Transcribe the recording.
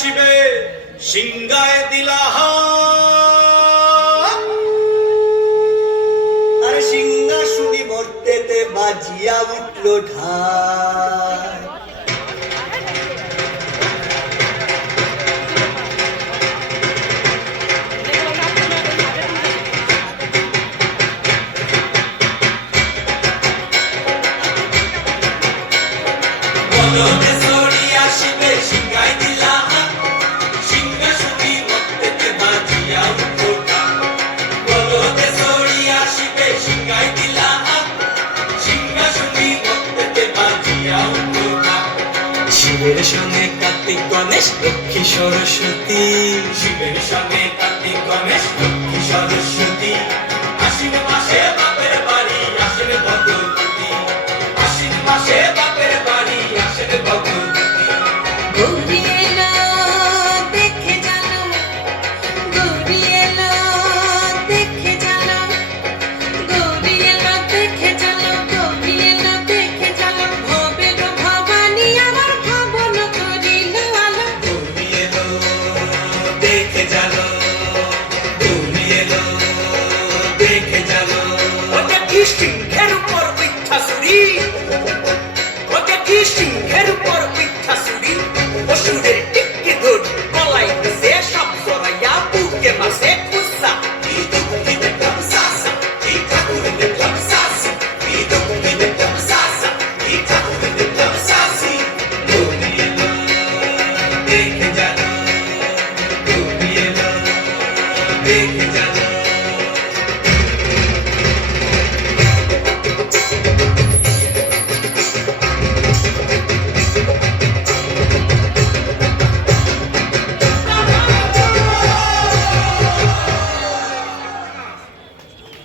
আসিবে সিংহায় দিলা আর সিংহাসনী মর্তেতে বাজিয়া উঠল ঢাক। বলদে সরি আসিবে সিংহায় দিলা সিংহাসনী মর্তেতে বাজিয়া উঠল ঢাক। বলদে সরি আসিবে সিংহায় দিলা সিংহাসনী মর্তেতে বাজিয়া উঠল ঢাক। শিবের সঙ্গে কার্তিক গণেশ লক্ষ্মী সরস্বতী, শিবের সঙ্গে কার্তিক গণেশ লক্ষ্মী সরস্বতী, আশ্বিন মাসে